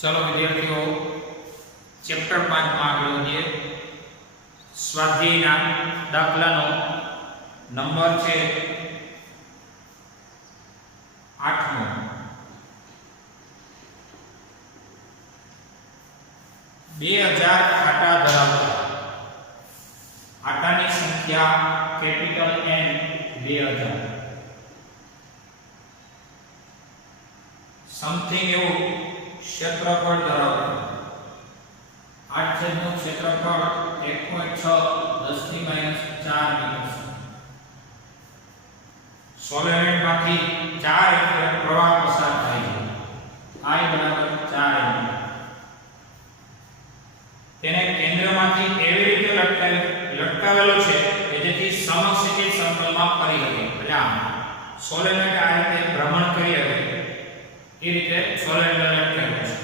चलो विद्यार्थियों चैप्टर 5 में आगे વધીએ સ્વાધ્યાયના દાખલાનો નંબર છે 8મો 2000 આટા ધરાવતા આટાની સંખ્યા કેપિટલ N 2000 સમથિંગ એવું क्षेत्रफल धरावता 8 छेदનું क्षेत्रफल 1.6 10 - 4 मीटर છે। સોલેનોઇડ માંથી 4 એમ્પિયર પ્રવાહ પસાર થાય છે। I બરાબર 4 એમ્પિયર। તેને કેન્દ્રમાંથી એવી રીતે લટકાવેલો છે કે જેથી સમક્ષિતિજ સમતલમાં ફરી શકે। એટલે આ સોલેનોઇડ આ રીતે ભ્રમણ કરી શકે એ રીતે સોલેનોઇડ લટકાવેલો છે।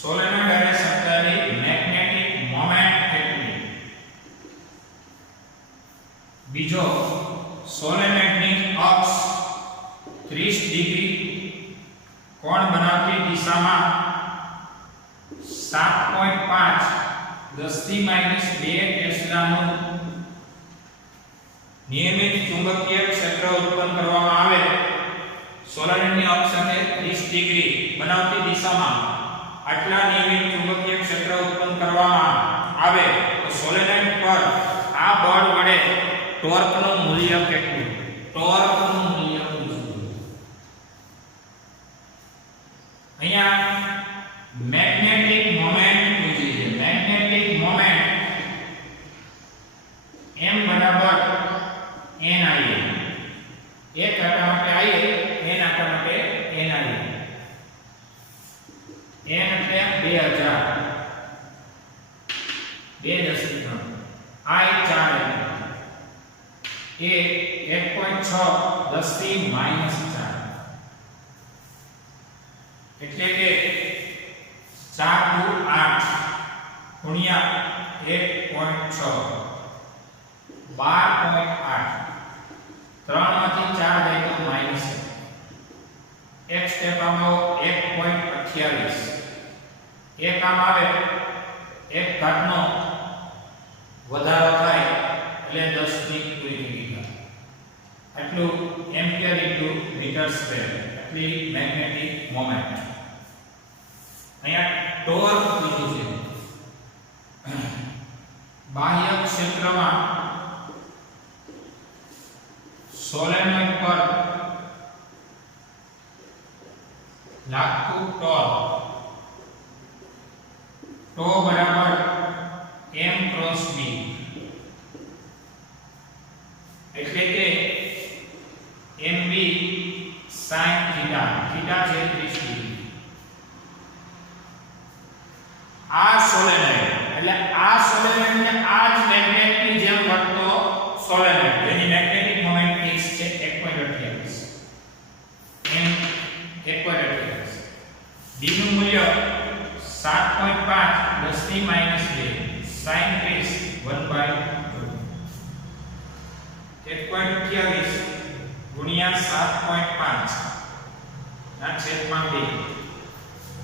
સોલેનોઇડ અને શબ્દની મેગ્નેટિક મોમેન્ટ કેટલી? બીજો સોલેનોઇડની અક્ષ 30 ડિગ્રી કોણ બનાવતી દિશામાં 7.5 10 - 2 ટેસ્લાનું નિયમિત ચુંબકીય ક્ષેત્ર ઉત્પન્ન કરવામાં આવે। સોલેનોઇડની અક્ષ સાથે 30 ડિગ્રી બનાવતી દિશામાં આટલા નિયમિત ચુંબકીય ક્ષેત્ર ઉત્પન્ન કરવામાં આવે તો સોલેનોઇડ પર આ બળ વડે ટોર્કનું મૂલ્ય કેટલું? ટોર્કનું મૂલ્ય પૂછ્યું। અહીંયા મેગ્નેટિક મોમેન્ટ પૂછી છે। મેગ્નેટિક મોમેન્ટ m બરાબર NIA એક આટા માટે IA n આટા માટે NIA n એટલે 2000 2 10 I 4 એ 1.6 10 - 4 એટલે કે 4 * 8 ગુણ્યા 1.6 12.8 3 માંથી 4 જાય તો માઈનસ એક સ્ટેપ આમાં 1.28 એક આમ આવે એક ઘાતનો વધારો થાય એટલે 10 ની પૂરી થઈ આટલું એમ્પિયર ઇન્ટુ મીટર સ્ક્વેર એટલી મેગ્નેટિક મોમેન્ટ। અહીંયા ટોર્ક પૂછ્યું છે। બાહ્ય ક્ષેત્રમાં સોલેનોઇડ પર લાગતું ટોર્ક ટો બરાબર m × b એટલે કે mb sin θ θ છે 30 ડિગ્રી। આ સોલેનોઇડ એટલે આ સોલેનોઇડ ને આ જ મેગ્નેટની જેમ વર્તતો સોલેનોઇડ જેની મેગ્નેટિક મોમેન્ટ x છે 1.28 m 1.28 d નું મૂલ્ય 7.5 10 - 2 sin 30 1/2 1.28 ગુણ્યા 7.5 ના છેદમાં 2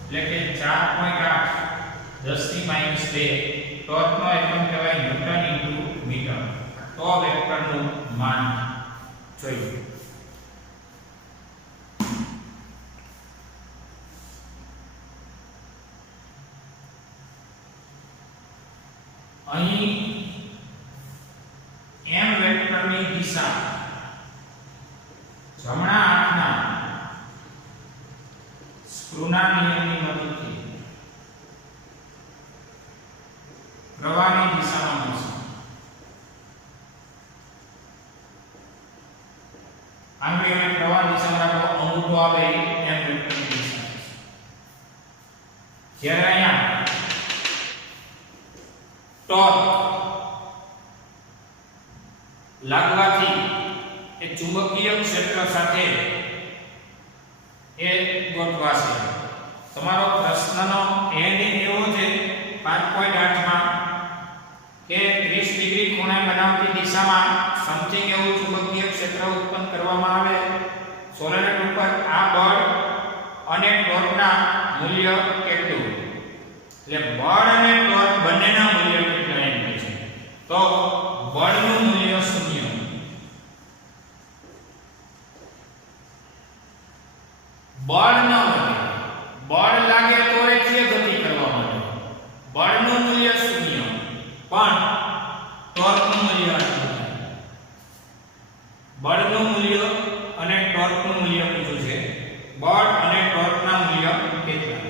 એટલે કે 4.8 10 - 2 ટોર્કનો એકમ કહેવાય ન્યૂટન ઇન્ટુ મીટર। તો વેક્ટરનું માન જોઈએ। અહીં m વેક્ટરની દિશા જમણા હાથના સ્ક્રૂના નિયમની મદદથી પ્રવાહની દિશામાં મળશે। આંગળીઓને પ્રવાહ દિશામાં રાખો અંગૂઠો આવે એ m વેક્ટરની દિશા છે। જ્યારે અહીંયા ટોર્ક લાગવાથી એ ચુંબકીય ક્ષેત્ર સાથે એ ગોઠવાશે। તમારો પ્રશ્નનો એન્ડ એવો છે 5.8 માં કે 30 ડિગ્રી ખૂણે બનાવતી દિશામાં સમથિંગ એવું ચુંબકીય ક્ષેત્ર ઉત્પન્ન કરવામાં આવે। સોલેનોઇડ ઉપર આ બળ અને ટોર્કના મૂલ્ય કેટલું, એટલે બળ અને ટોર્ક બંનેના મૂલ્ય કેટલા એમ કહે છે. તો બળનું મૂલ્ય 0, બળ ન લાગે, બળ લાગે તો રેખીય ગતિ કરવા માટે બળનું મૂલ્ય 0, પણ ટોર્કનું મૂલ્ય આટલું થાય. બળનું મૂલ્ય અને ટોર્કનું મૂલ્ય પૂછ્યું છે. બળ અને ટોર્કના મૂલ્ય કેટલા?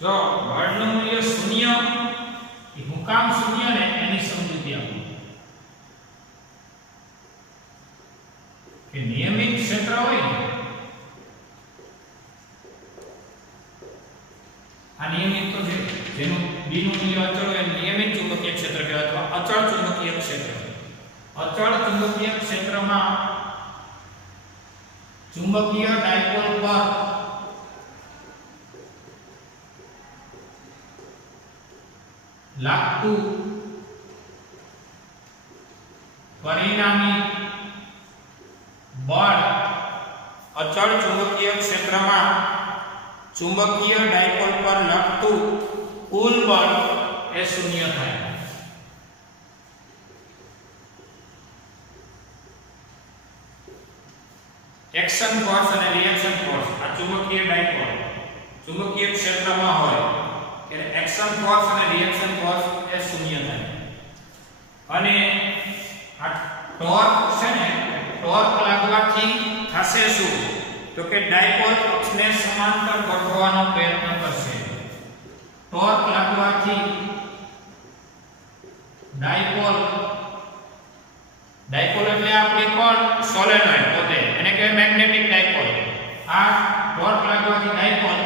જો બળનું મૂલ્ય 0, એ હું કામ 0 ને એની સમજૂતી આપું કે નિયમિત ક્ષેત્ર હોય ને, આ નિયમિત તો છે જેનું b નું મૂલ્ય અચળ હોય નિયમિત ચુંબકીય ક્ષેત્ર કહેવાય અથવા અચળ ચુંબકીય ક્ષેત્ર. અચળ ચુંબકીય ક્ષેત્રમાં ચુંબકીય ડાયપોલ પર લાગતું પરિણામી બળ, અચળ ચુંબકીય ક્ષેત્રમાં ચુંબકીય ડાયપોલ પર લાગતું કુલ બળ એ 0 થાય. એક્શન ફોર્સ અને રિએક્શન ફોર્સ આ ચુંબકીય ડાયપોલ ચુંબકીય ક્ષેત્રમાં હોય એટલે એક્શન ફોર્સ અને રિએક્શન ફોર્સ એ 0 થાય. અને આ ટોર્ક છે ને, ટોર્ક લાગવાથી થશે શું, તો કે ડાયપોલ અક્ષને સમાંતર ગોઠવવાનો પ્રયત્ન કરશે. ટોર્ક લાગવાથી ડાયપોલ એટલે આપણી કોણ સોલેનોઇડ પોતે, એને કહેવાય મેગ્નેટિક ડાયપોલ. આ ટોર્ક લાગવાથી ડાયપોલ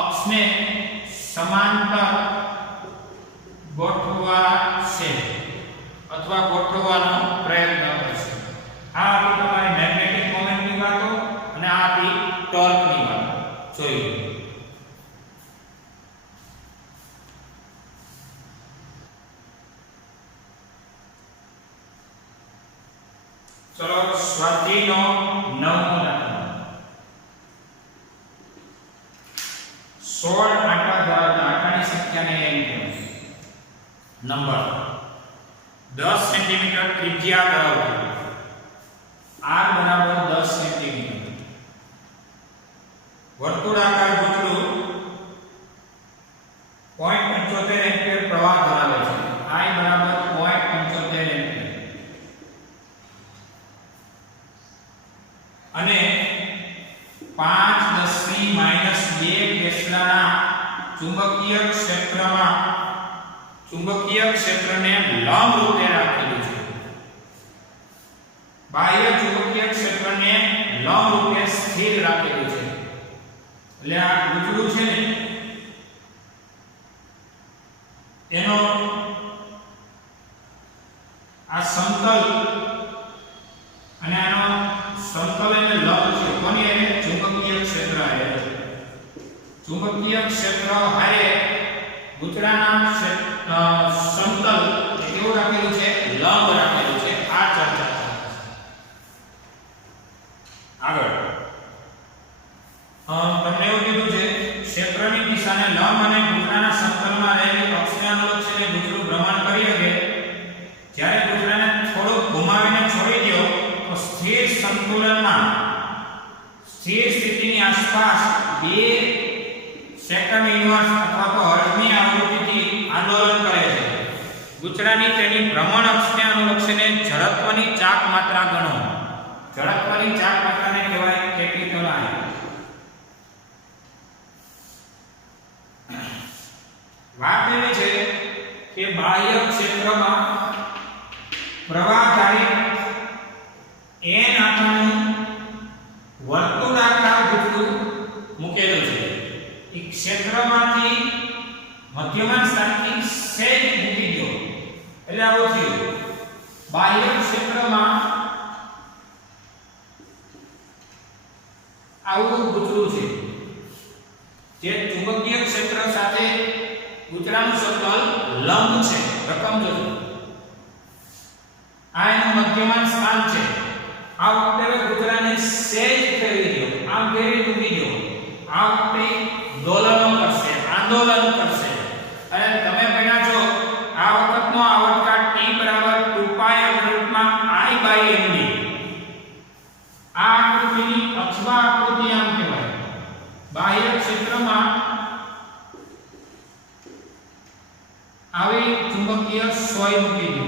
અક્ષને સમાંતર ગોઠવાશે અથવા ગોઠવવાનો પ્રયત્ન કરશે. આ આપણી તમારી મેગ્નેટિક મોમેન્ટની વાતો અને આ આપણી ટોર્કની વાતો જોઈ. ચલો સ્વાધ્યાયનો 9મો દાખલો. 16 આંટા ધરાવતા આંટાની સંખ્યાને એમ કહેવાય. નંબર 10 સેન્ટીમીટર ત્રિજ્યા ધરાવતું r બરાબર 10 સેન્ટીમીટર વર્તુળાકાર ગોળું 0.75 એમ્પિયર પ્રવાહ ધરાવે છે. I બરાબર 0.75 એમ્પિયર અને 5×10⁻² ટેસ્લાના ચુંબકીય ક્ષેત્રને લંબ રૂપે રાખેલું છે. બાહ્ય ચુંબકીય ક્ષેત્રને લંબ રૂપે સ્થિર રાખેલું છે. એટલે આ ગૂંચળું છે ને એનો આ સમતલ અને આનો સમતલ એને લંબ છે. કોની એને ચુંબકીય ક્ષેત્ર હારે, ચુંબકીય ક્ષેત્ર હારે ગૂંચળાના સમતલ એ કેવું રાખેલું છે, લંબ રાખેલું છે. આ ચર્ચા આગળ તમને એવું કીધું છે ક્ષેત્રની દિશાને લંબ અને ગૂંચળાના સમતલમાં રહેલી અક્ષને અનુલક્ષીને ગૂંચળું ભ્રમણ કરી શકે. જ્યારે ગૂંચળાને થોડું ઘુમાવીને છોડી દો તો સ્થિર સંતુલનમાં સ્થિર સ્થિતિની આસપાસ 2 સેકન્ડ ઇન્વર્સ અથવા તો હર્ટ્ઝની આવૃત્તિથી આંદોલન કરે છે. ગૂંચળાની તેની ભ્રમણ અક્ષને અનુલક્ષીને ઝડપની ચાક માત્રા ગણો. ઝડપની ચાક માત્રાને કહેવાય કેપિટલ I. વાત એવી છે કે બાહ્ય ક્ષેત્રમાં પ્રવાહધારી n આકારનું વર્તુળાકાર ગૂંચળું મૂકેલું છે. એ ક્ષેત્રમાંથી મધ્યમાન સ્થાનથી સહેજ મૂકી દો એટલે આવું થયું. બાહ્ય ક્ષેત્રમાં આવું ગૂંચળું છે જે ચુંબકીય ક્ષેત્ર સાથે ગૂંચળાનું સમતલ લંબ છે. રકમ જોજો. આ એનું મધ્યમાન સ્થાન છે. આ વખતે હવે ગુજરાને સેજ ફેરવી દો, આમ ફેરવી મૂકી દો. આ વખતે દોલનો કરશે, આંદોલન કરશે. અને તમે ભણ્યા છો આ વખતનો આવર્તકાળ t બરાબર 2π √ I/md. આ આકૃતિની અક્ષવા આકૃતિ આમ કહેવાય. બાહ્ય ક્ષેત્રમાં આવી ચુંબકીય સોય મૂકી દો.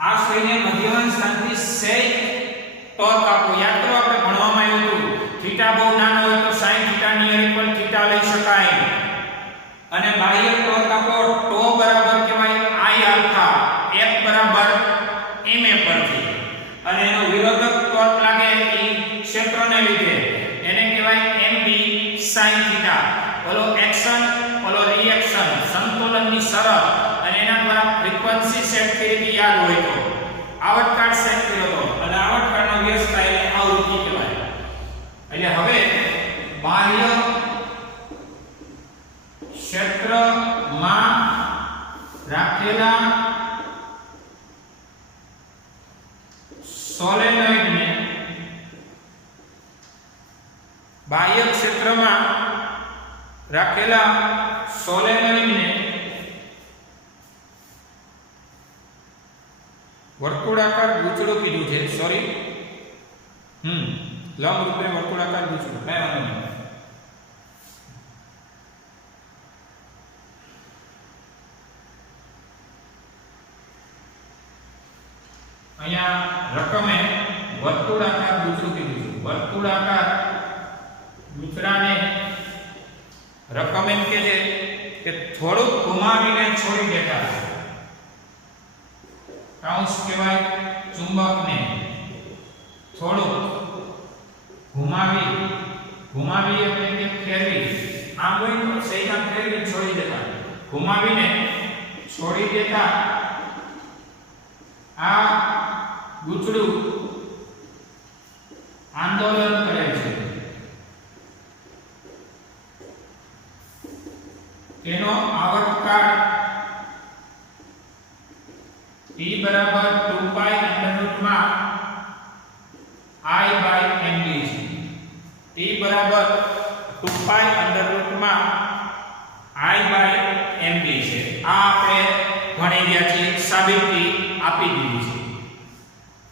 આ સોયને મધ્યમાન સ્થાનથી સેજ ટોર્ક આપો. યાદ કરો આપણે ભણવામાં આવ્યું હતું થીટા બહુ નાનો હોય તો sin થીટા ની એરિક પર થીટા લઈ શકાય. અને બાહ્ય ટોર્ક આપો ટો બરાબર કહેવાય I આલ્ફા, F બરાબર ma પરથી. અને એનો વિરોધક ટોર્ક લાગે એ ક્ષેત્રને લીધે એને કહેવાય mb sin થીટા. ઓલો એક્શન ઓલો રિએક્શન સંતુલનની શરત અને એના દ્વારા ફ્રીક્વન્સી સેટ કરી યાદ હોય તો આવર્તકાળ સેટ કર્યો તો અને આવર્તકાળનો વ્યસ્તતા એટલે આવૃત્તિ કહેવાય. એટલે હવે બાહ્ય ક્ષેત્રમાં રાખેલા સોલેનોઇડને બાહ્ય ક્ષેત્રમાં રાખેલા સોલેનોઇડને વર્તુળાકાર ગૂંચળું કીધું છે. સોરી, લંબ રૂપે વર્તુળાકાર ગૂંચળું, કઈ વાંધો નહીં. અહીંયા રકમે વર્તુળાકાર ગૂંચળું કીધું છે. વર્તુળાકાર ગૂંચળાને રકમ એમ કે છે કે થોડુંક ઘુમાવીને છોડી દેતા. કાઉન્સ કહેવાય ચુંબકને થોડુંક ઘુમાવી એટલે કે ફેરવી. આમ હોય તો સહીમાં ફેરવી છોડી દેતા. ઘુમાવીને છોડી દેતા આ ગૂંચળું આંદોલન કરે છે. તેનો આવર્તકાળ t બરાબર 2π √ I/md છે. t બરાબર 2π √ I/md છે. આ આપણે ભણી ગયા છીએ, સાબિતી આપી દીધી છે.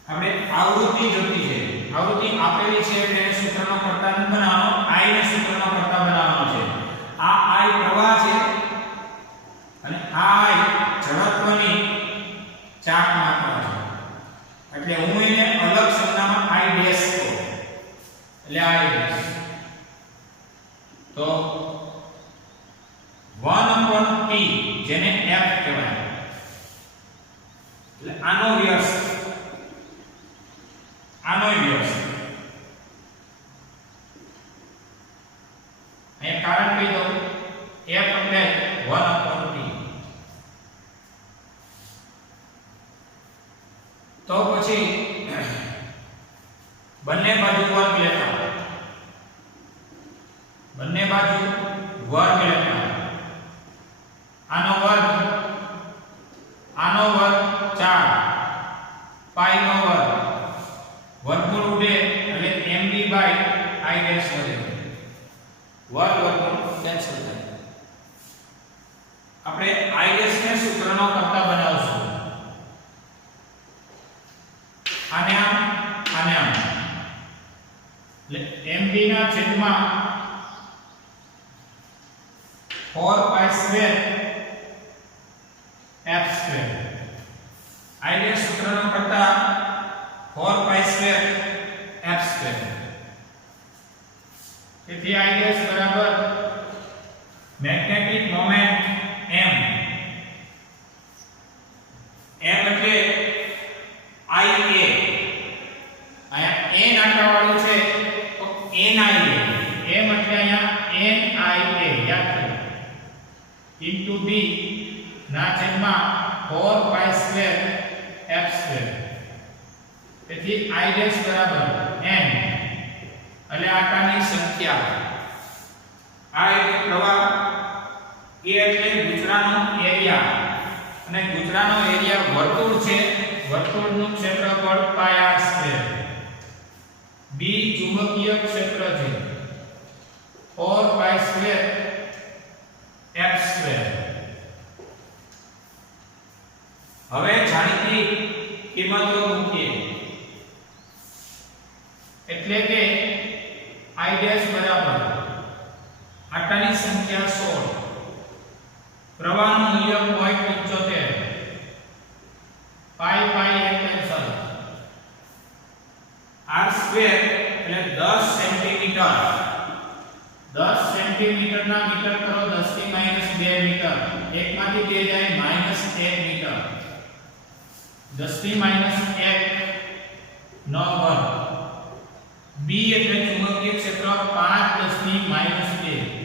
આપણે આવૃત્તિ જોતી છે. આવૃત્તિ આપેલી છે એટલે એને સૂત્રનો કર્તા ન બનાવવાનો, I ને સૂત્રનો કર્તા બનાવવાનો છે. આ I પ્રવાહ છે અને આ I જડત્વની ચાક માત્રા છે. એટલે હું એને અલગ શબ્દમાં I ડેશ કહું. એટલે I ડેશ તો 1/p જેને F કહેવાય. એટલે આનો વ્યસ્ત અહીંયા કારણ કહી દો. F એટલે 1/p. તો પછી બંને બાજુ વર્ગ લેતા, બંને બાજુ વર્ગ લેતા. આનો વર્ગ 4 પાઈ નો વર્ગ વર્ગમૂળ ઉડે એટલે md બાય I ડેશ વધે. વર્ગમૂળ કેન્સલ થાય. આપણે I ડેશ ને સૂત્રનો કર્તા બનાવશું. આને આમ એટલે md ના છેદમાં 4π² f². I ડેશ સૂત્રનો કર્તા 4π² f². તેથી I ડેશ બરાબર મેગ્નેટિક મોમેન્ટ m. એટલે IA. અહીંયા n આંટાવાળું છે તો NIA. m એટલે અહીંયા NIA યાદ કરો. ઇન્ટુ b ના છેદમાં 4π² f². તેથી I ડેશ બરાબર n એટલે આંટાની સંખ્યા. આ એટલે પ્રવાહ એ એટલે ગુજરાનો એરિયા અને ગુજરાનો એરિયા વર્તુળ છે વર્તુળનું ક્ષેત્રફળ પાઈ r સ્ક્વેર બી ચુંબકીય ક્ષેત્ર છે 4 પાઈ સ્ક્વેર f સ્ક્વેર હવે જાણીતી કિંમતો મૂકીએ એટલે કે i ડેશ બરાબર આટાની સંખ્યા 16 પ્રવાહનું મૂલ્ય 0.75 પાઈ પાઈ એક કેન્સલ r સ્ક્વેર એટલે 10 સેન્ટીમીટર 10 સેન્ટીમીટર ના મીટર કરો 10 થી -2 મીટર એકમાંથી 2 જાય -1 મીટર 10 થી -1 નો વર્ગ b એટલે ચુંબકીય ક્ષેત્ર 5 10 ની -2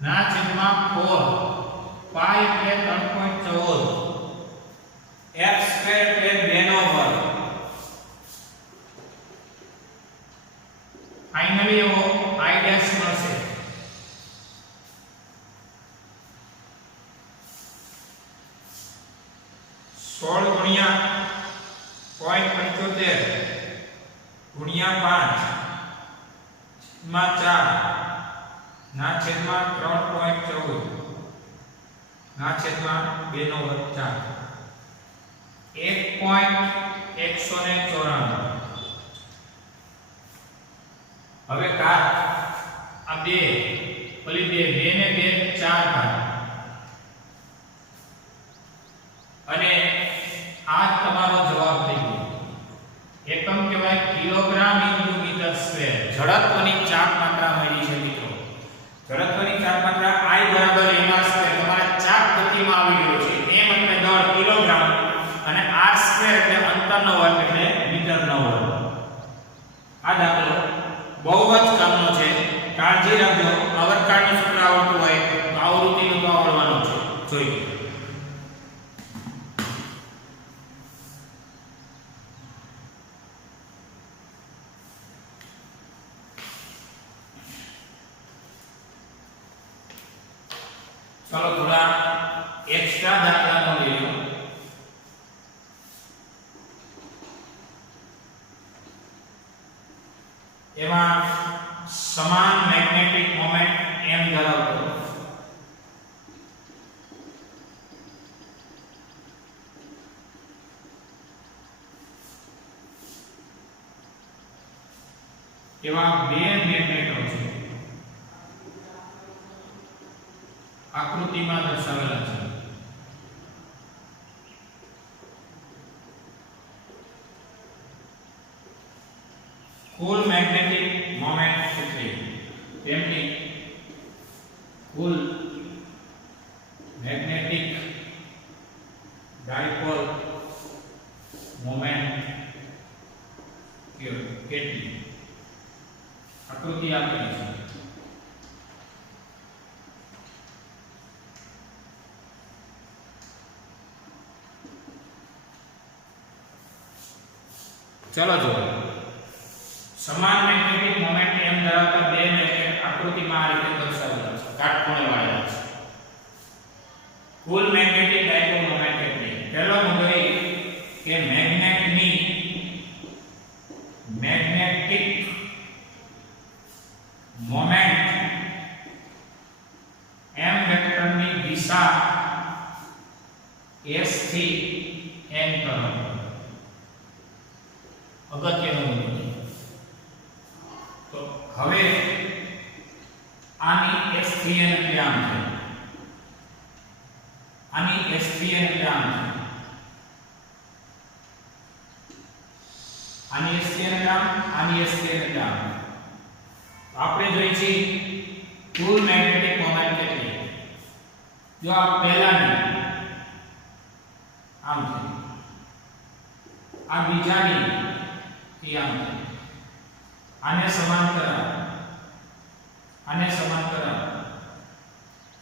ના છેદમાં 4 પાઈ એટલે 3.14 f સ્ક્વેર એટલે 2 નો વર્ગ ફાઇનલી એવો i ડેશ મળશે 16 ગુણ્યા 0.75 ગુણ્યા 5 માં 4 ના છેદમાં 3.14 ના છેદમાં 2 નો વર્ગ 4 1.194 હવે ઘાત આ 2 ઓલી 2 ને 2 4 ઘાત અને આ તમારો જવાબ થઈ ગયો એકમ કહેવાય કિલોગ્રામ * મીટર સ્ક્વેર જડત્વની ચાપ માત્રા મળી છે મિત્રો જડત્વની ચાપ માત્રા i બરાબર mr સ્ક્વેર તમારા ચાપ ગતિમાં આવી ગયો છે m એટલે દળ કિલોગ્રામ અને r સ્ક્વેર એટલે અંતરનો વર્ગ એટલે મીટરનો વર્ગ આ દાખલો બહુ જ કામનો છે કાળજી રાખજો આવર્તકાળનું સૂત્ર આવડતું હોય તો આવૃત્તિનું તો આવડવાનું છે જોઈએ ચાલો થોડા એક્સ્ટ્રા દાખલાનો લઈએ એમાં સમાન મેગ્નેટિક મોમેન્ટ m ધરાવતો એવા બે મેગ્નેટો છે આકૃતિમાં દર્શાવેલા છે કુલ મેગ્નેટિક મોમેન્ટ કેટલી તેમની કુલ મેગ્નેટિક ડાયપોલ મોમેન્ટ કેટલી આકૃતિ આપેલી છે चलो जो समान मैग्नेटिक मोमेंट m धरावता બે મેગ્નેટ આકૃતિમાં આ રીતે દર્શાવેલા છે કાટખૂણે વાળેલા છે કુલ મેગ્નેટિક ડાયપોલ મોમેન્ટ કેટલી પહેલો મુદ્દો એ કે મેગ્નેટની મેગ્નેટિક મોમેન્ટ m વેક્ટરની દિશા s થી n તરફ અગત્યનો મુદ્દો છે તો હવે આની s થી n એટલે આમ છે આની s થી n એટલે આમ છે આની s થી n એટલે આમ આની s થી n એટલે આમ આપણે જોઈએ છે કુલ મેગ્નેટિક મોમેન્ટ કેટલી જો આ પહેલાની આમ છે આ બીજાની આને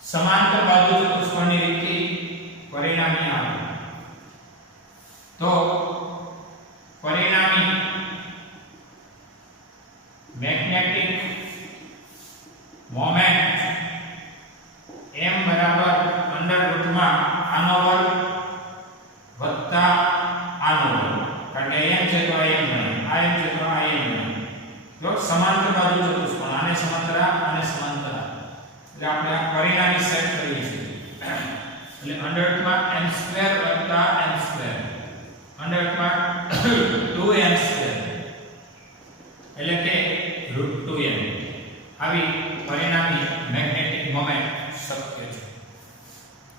સમાંતર બાજુ ચતુષ્કોણની રીતથી પરિણામી આવે તો પરિણામી મેગ્નેટિક મોમેન્ટ અંડરમાં આનો વર્ગ વત્તા આનો વર્ગ, કારણ કે m છે તો m બને, આ m છે તો આ m બને. જો સમાંતર બાજુ ચતુષ્કોણ, આને સમાંતર અને સમાંતર, એટલે આપણે આ પરિણામી સેટ કરીએ છીએ. એટલે અંડરમાં m² વત્તા m², અંડરમાં 2m² એટલે કે √2m. આવી પરિણામી મેગ્નેટિક મોમેન્ટ શક્ય છે.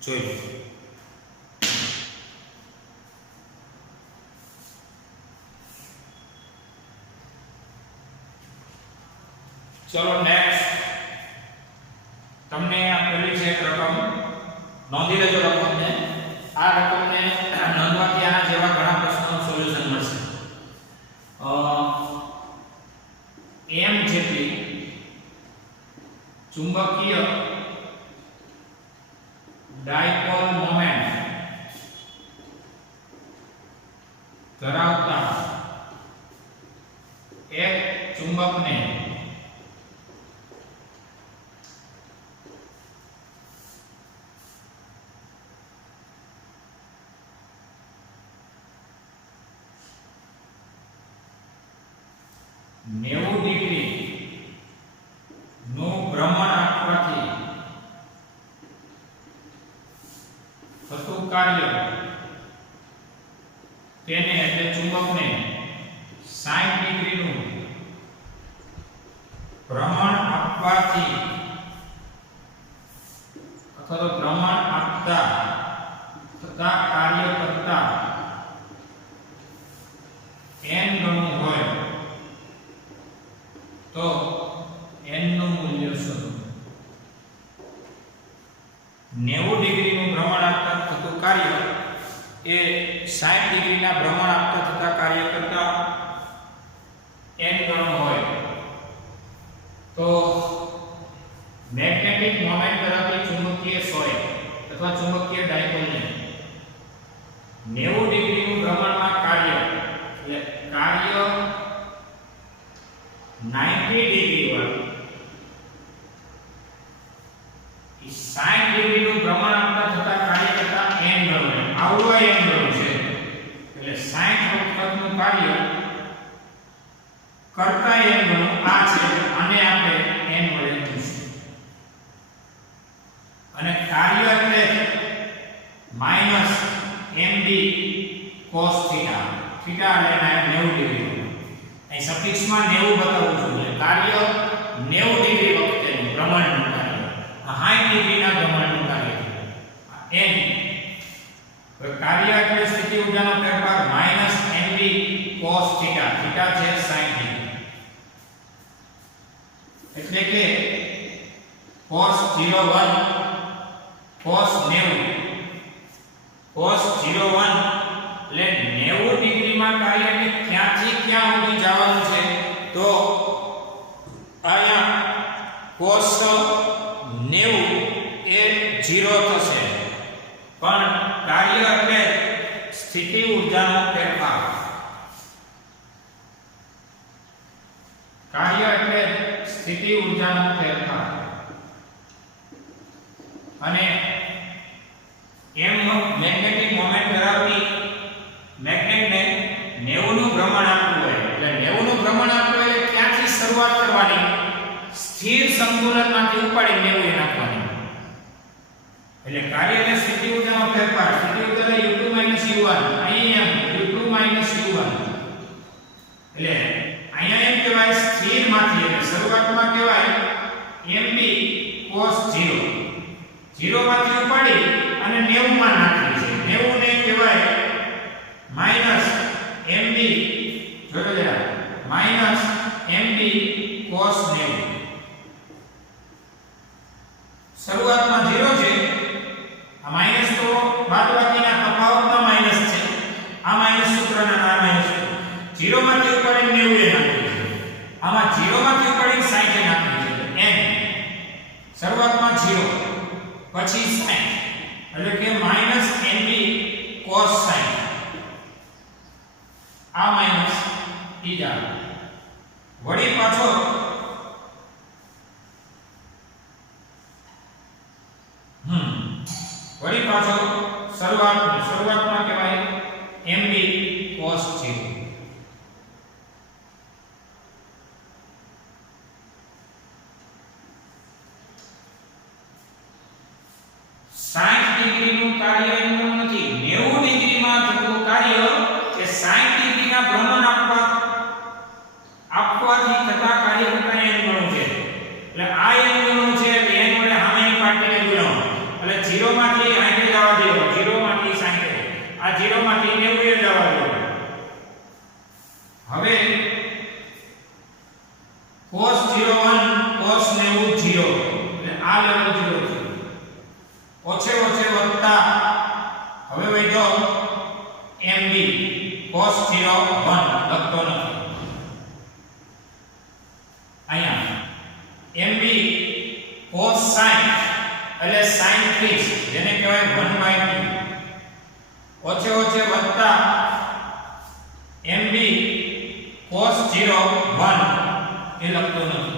જોઈએ ચલો નેક્સ્ટ, તમને આપેલી છે એક રકમ, નોંધી લેજો રકમને. આ રકમને નોંધવાથી આના જેવા ઘણા પ્રશ્નોનું સોલ્યુશન મળશે. m જેટલી ચુંબકીય ડાયપોલ મોમેન્ટ ધરાવતા એક ચુંબકને કાર્ય તેને એટલે ચુંબકને 60 ડિગ્રીનું ભ્રમણ આપવાથી અથવા તો ભ્રમણ આપતા તથા કાર્ય કરતા n ગણું હોય તો n નું મૂલ્ય શોધો. 90 ડિગ્રીનું ભ્રમણ આપતા થતું કાર્ય એ 60 ડિગ્રીના ભ્રમણ આપતા થતા કાર્ય કરતા n ગણું હોય તો મેગ્નેટિક મોમેન્ટ ધરાવતી ચુંબકીય સોય અથવા ચુંબકીય ડાયપોલને 90 ડિગ્રીનું ભ્રમણમાં કાર્ય એટલે કાર્ય 90 ડિગ્રી વાળું 60 ડિગ્રીનું ભ્રમણ આપતા થતા કાર્ય કરતા n ગણું, આવડું n ગણું છે એટલે 60 વખતનું કાર્ય કરતા n ગણું આ છે, આને આપણે n વડે લખીશું. અને કાર્ય એટલે -mb cos થીટા, થીટા એટલે 90 ડિગ્રી. અહીં સફિક્સમાં 90 બતાવું છું, એટલે કાર્ય 90 ડિગ્રી વખતેનું ભ્રમણનું કાર્ય, 60 ડિગ્રીના ભ્રમણનું કાર્ય n. હવે કાર્ય એટલે સ્થિતિ ઊર્જાનો ફેરફાર -mb cos થીટા, થીટા છે 60 ડિગ્રી, એટલે કે cos 01 cos 90 cos 01 એટલે 90 ડિગ્રીમાં કાર્ય એટલે ક્યાંથી ક્યાં સુધી જવાનું છે તો અહીંયા cos 90 એ 0 થશે, પણ કાર્ય એટલે સ્થિતિ ઊર્જાનો ફેરફાર, કાર્ય એટલે સ્થિતિ ઊર્જાનો ફેરફાર. અને એમ મેગ્નેટિક મોમેન્ટ ધરાવતી મેગ્નેટને 90 નું ભ્રમણ આપવું હોય એટલે 90 નું ભ્રમણ આપવું એટલે ક્યાંથી શરૂઆત કરવાની, સ્થિર સંતુલનમાંથી ઉપાડી 90 એ નાખવાની. એટલે કાર્ય એટલે સ્થિતિ ઊર્જાનો ફેરફાર, સ્થિતિ ઊર્જા એટલે u2 u1, અહીંયા u2 u1. એટલે અહીંયા એમ કહેવાય સ્થિરમાંથી, એટલે શરૂઆતમાં કહેવાય mb cos 0, 0 માંથી ઉપાડી અને 90 માં નાખી છે. 90 ને કહેવાય -mb, જોડો જરા, -mb cos 90. શરૂઆતમાં 0 છે, આ માઈનસ તો બાદબાકીના તફાવતમાં માઈનસ છે, આ માઈનસ સૂત્રના આ માઈનસ 0 માંથી ઉપાડીને 90 એ નાખી છે, આમાં 0 માંથી ઉપાડીને 60 એ નાખી છે. n શરૂઆતમાં 0 પછી 60 એટલે કે -mb cos 60, આ માઈનસ બીજા વળી પાછો વળી પાછો શરૂઆતમાં કહેવાય mb cos 0. નું કાર્ય એનું નથી. 90 ડિગ્રીમાં થતું કાર્ય એ 60 ડિગ્રીના ભ્રમણ આપવાથી થતા કાર્ય કરતા એંગલનું છે. એટલે આ એંગલનું છે એટલે એન વડે સામેની પાર્ટીને ગુણો. એટલે 0 માંથી 60 જવા દો. 0 માંથી 60. આ 0 માંથી 90 જવા દો. હવે cos 01 cos 90 0. એટલે આ લેવલ 0 છે. ઓછે વત્તા હવે વૈધો mb cos 01 લખતો નથી. અહીંયા mb cos 60 એટલે sin 30 જેને કહેવાય 1/2. ઓછે વત્તા mb cos 01 એ લખતો નથી.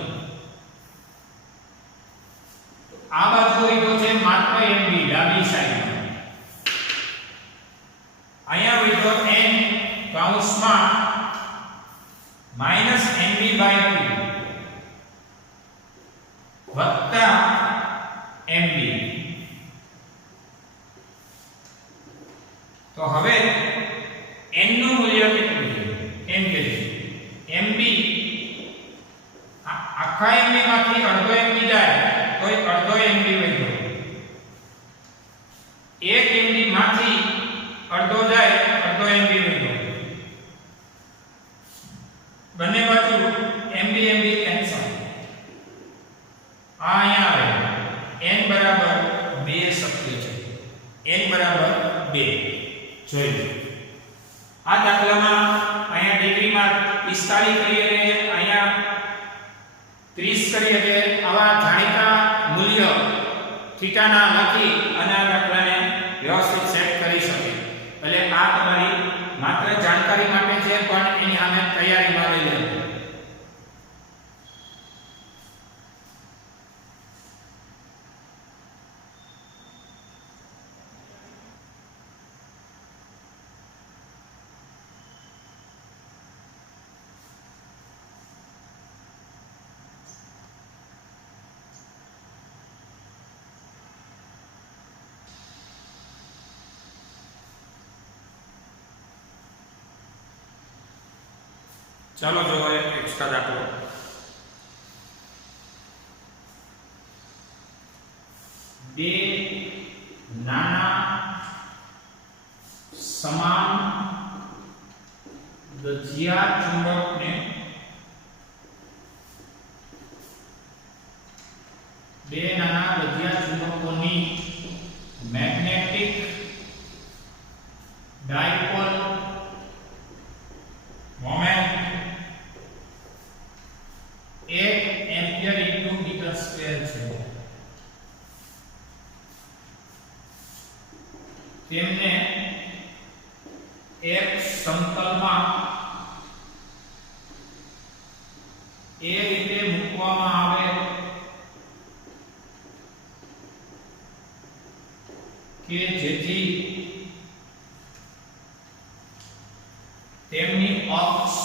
આ બાજુ વૈધો છે માત્ર mb ડાબી સાઈડ. અહીંયા વૈધો n કૌંસમાં -mb/2 વત્તા mb. તો હવે n નું મૂલ્ય કેટલું છે એમ કે છે mb આખા mb માંથી અડધો mb જાય તો અડધો mb વૈધો. 1 mb માંથી અડધો જાય અડધો mb વૈધો. બંને બાજુ mb કેન્સલ. આ અહીંયા આવે n બરાબર 2 શક્ય છે. n બરાબર 2 જોઈ. આ દાખલામાં અહીંયા ડિગ્રીમાં 45 કરીએ અને અહીંયા 30 કરીએ કે આવા જાણીતા મૂલ્ય થીટાના લખી અને આ દાખલાને વ્યવસ્થિત સેટ કરી શકે. એટલે આ તમારી માત્ર જાણકારી માટે છે પણ એની સામે તૈયારીમાં લઈ લેજો. ચાલો જો એક એક્સ્ટ્રા દાખલો. બે નાના સમાન દજિયા ચુંબકને બે નાના દજિયા ચુંબકોની magnetic dipole moment 1 ampere × metre square છે. તેમને એક સમતલમાં એ રીતે મૂકવામાં આવે કે જેથી તેમની અક્ષ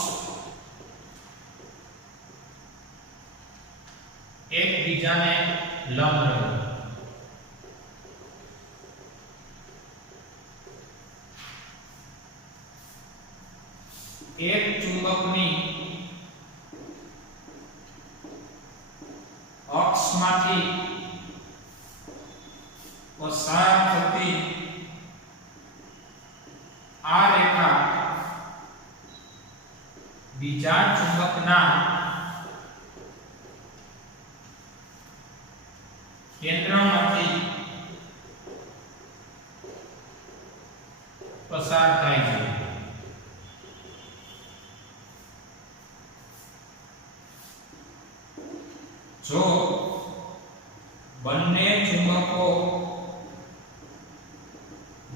એકબીજાને લંબ રહે. એક ચુંબકની અક્ષમાંથી પસાર થતી આ રેખા બીજા ચુંબકના કેન્દ્રમાંથી પસાર થાય છે. જો બંને ચુંબકો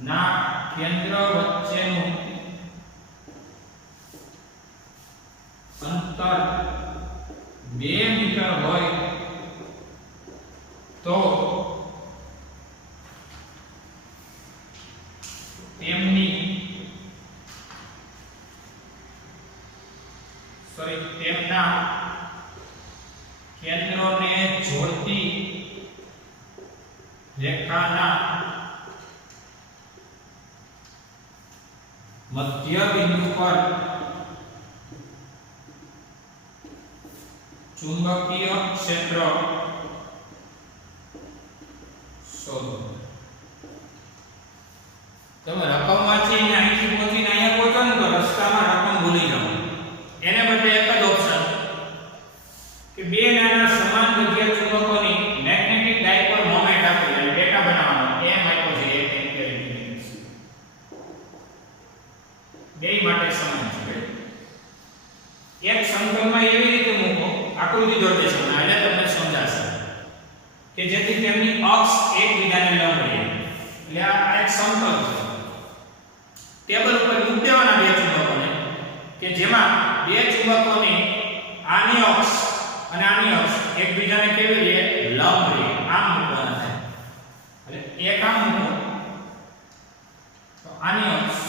ના કેન્દ્ર વચ્ચેનું અંતર 2 મીટર હોય તો જોડતી રેખાના મધ્ય બિંદુ પર ચુંબકીય ક્ષેત્ર શોધો. તમે રકમમાંથી અહીંથી પહોંચીને અહીંયા પહોંચો ને તો રસ્તામાં રકમ ભૂલી જાઓ. એને બદલે એક જ ઓપ્શન કે બે નાના સમાન ગતિય ચુંબકોની મેગ્નેટિક ડાયપોલ મોમેન્ટ આપી એટલે ડેટા બનાવવાનો એમ આપ્યો છે એક ઇન્ટિગ્રલ બે માટે સમાન છે. એક સમતલમાં એવી રીતે મૂકો આકૃતિ દોરી દેશો એટલે તમને સમજાશે કે જેથી તેમની અક્ષ એકબીજાને લંબ રહે. એટલે આ એક સમતલ છે. ટેબલ ઉપર મૂકી દેવાના બે ચુંબકોને કે જેમાં બે ચુંબકોની આની અક્ષ અને આની અક્ષ એકબીજાને કેવી રીતે લંબ રહે આમ મૂકવાના થાય. એટલે એક આમ મૂકો તો આની અક્ષ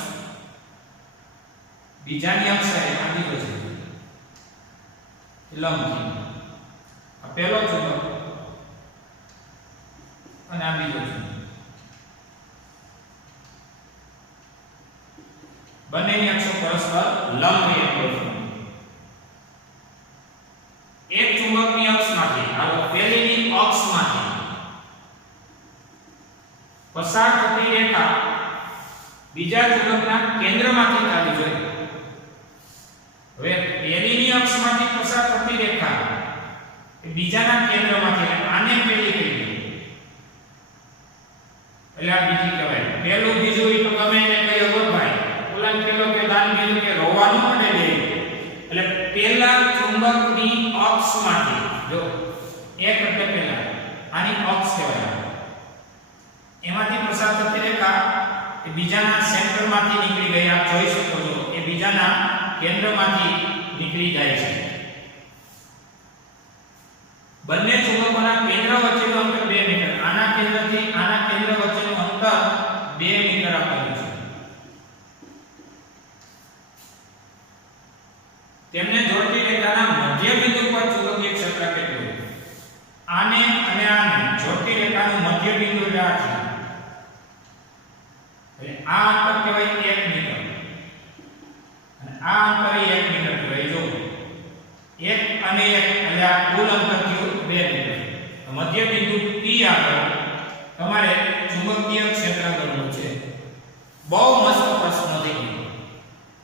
બીજાની અક્ષ સાથે આની બાજુ લંબ છે. આ પહેલો ચુંબક અને આ બીજો ચુંબક બંનેની અક્ષો પરસ્પર લંબ રહે. એક ચુંબકની અક્ષમાંથી આ પહેલીની અક્ષમાંથી પસાર થતી રેખા બીજા ચુંબકના કેન્દ્રમાંથી ચાલી જોઈએ. હવે પહેલીની અક્ષમાંથી પસાર થતી રેખા એ બીજાના કેન્દ્રમાંથી આને પેલી કરી એટલે આ બીજી કહેવાય. પહેલું બીજું એ તો ગમે એને કહી શકો ભાઈ ઓલા પેલો કે દાન કીધું કે રોવાનું પડે બે એટલે પહેલા ચુંબકની અક્ષમાંથી જો એક એટલે પહેલા આની અક્ષ કહેવાય એમાંથી પસાર થતી રેખા એ બીજાના સેન્ટરમાંથી નીકળી ગઈ. આપ જોઈ શકો છો એ બીજાના કેન્દ્રમાંથી નીકળી જાય છે. બંને ચુંબકોના કેન્દ્ર વચ્ચેનું અંતર 2 મીટર. આના કેન્દ્રથી આના કેન્દ્ર વચ્ચેનું અંતર 2 મીટર આપેલું છે. તેમને જોડતી રેખાના મધ્ય બિંદુ પર ચુંબકીય ક્ષેત્ર કેટલું? આને અને આને જોડતી રેખાનું મધ્ય બિંદુ એટલે આ છે. એટલે આ અંતર કહેવાય 1 મીટર અને આ અંતર 1 મીટર કહેવાય. જો 1 અને 1 એટલે આ કુલ અંતર થયું 2 મીટર. મધ્ય બિંદુ P આગળ તમારે ચુંબકીય ક્ષેત્ર ગણવું છે. બહુ મસ્ત પ્રશ્ન થઈ ગયો.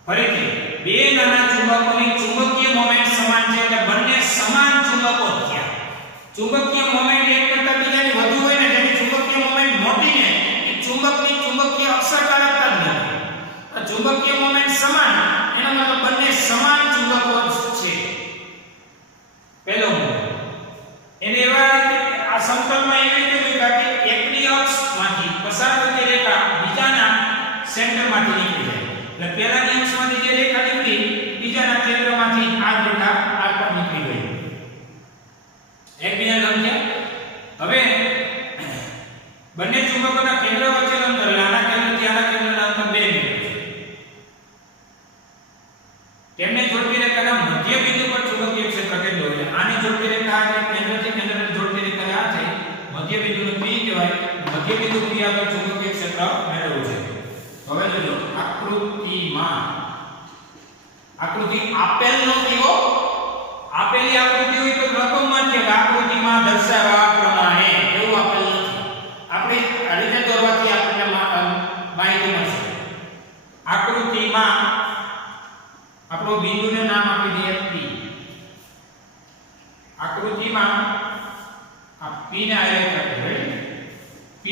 ફરીથી બે નાના ચુંબકોની ચુંબકીય મોમેન્ટ સમાન છે એટલે બંને સમાન ચુંબકો થયા. ચુંબકીય મોમેન્ટ એક કરતા બીજાની વધુ હોય ને જેની ચુંબકીય મોમેન્ટ મોટી ને એ ચુંબકની ચુંબકીય અસરકારકતા જ નથી. આ ચુંબકીય મોમેન્ટ સમાન એનો મતલબ બંને સમાન ચુંબકો છે. પહેલો મુદ્દો એને એવા આ સમતલમાં એવી રીતે મૂક્યા કે એકની અક્ષમાંથી પસાર થતી રેખા બીજાના સેન્ટરમાંથી નીકળી જાય. એટલે પહેલાની અક્ષમાંથી જે રેખા નીકળી બીજાના કેન્દ્રમાંથી આ રેખા આ પર નીકળી ગઈ. એકબીજાને સમજ્યા? હવે બંને ચુંબકોના કેન્દ્ર વચ્ચેનું અંતર આના કેન્દ્રથી આના કેન્દ્રનું અંતર 2 મીટર છે. તેમને જોડતી રેખાના મધ્ય બિંદુ પર ચુંબકીય ક્ષેત્ર કેટલું? એટલે આની જોડતી રેખા અને કેન્દ્રથી કેન્દ્રની જોડતી રેખા આ છે. મધ્ય બિંદુને P કહેવાય. મધ્ય બિંદુ P આગળ ચુંબકીય ક્ષેત્ર મેળવવું છે. હવે જોજો આકૃતિમાં આકૃતિ આપેલ નથી હો. આપેલી આકૃતિ હોય તો રકમમાં છે કે આકૃતિમાં દર્શાવ્યા પ્રમાણે એવું આપેલ નથી. આપણે આ રીતે દોરવાથી આપણને માહિતી મળશે. આકૃતિમાં આપણો બિંદુને નામ આપી દઈએ P. આકૃતિમાં આ P ને આલેખ કરીએ. P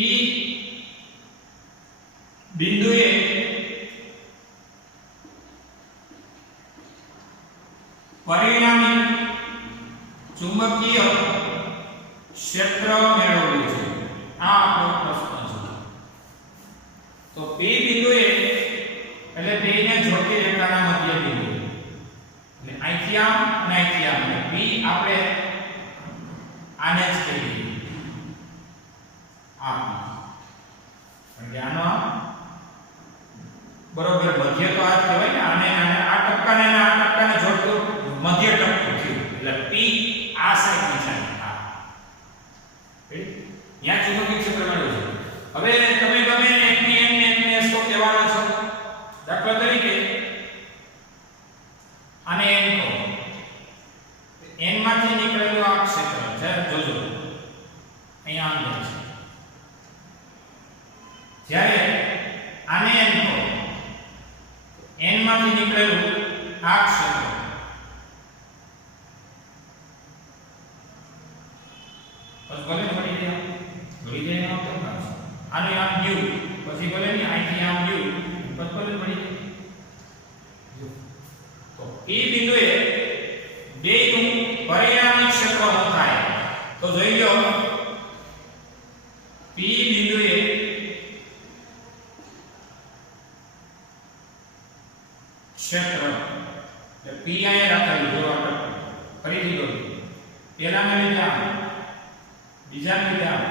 બિંદુએ પરિણામી ચુંબકીય ક્ષેત્ર મેળવવું છે. આ આપણો પ્રશ્ન છે. તો P બિંદુએ એટલે બેને જોડતી રેખાના મધ્ય બિંદુ એટલે અહીંથી આમ અને અહીંથી આમ એટલે P આપણે આને જ કહીએ આમ. એટલે આનો બરોબર મધ્ય તો આ જ કહેવાય ને. આને આ ટપકાને અને આ ટપકાને જોડતું મધ્ય ટપકું થયું એટલે P આ સાઈડની ચાલે. ચુંબકીય ક્ષેત્ર મળ્યું છે. હવે તમે ગમે એકની n ને એકની s તો કહેવાના છો. દાખલા તરીકે આને n કહો. n માંથી નીકળેલું આ ક્ષેત્ર છે, જોજો અહીંયા અંદર છે. જ્યારે આને n કહો, n માંથી નીકળેલું આ ક્ષેત્ર ભલે મળી જાય આવતો નથી. આને આમ u પછી ભલે ને અહીંથી આમ u પછી ભલે મળી જાય. તો એ બિંદુએ બેનું પરિણામી ક્ષેત્ર ન થાય તો જોઈ લો p બિંદુએ ક્ષેત્ર p આયા રાખેલું જો આપણે ફરીથી દોરીએ. પહેલાને લીધે આમ, બીજાને લીધે આમ,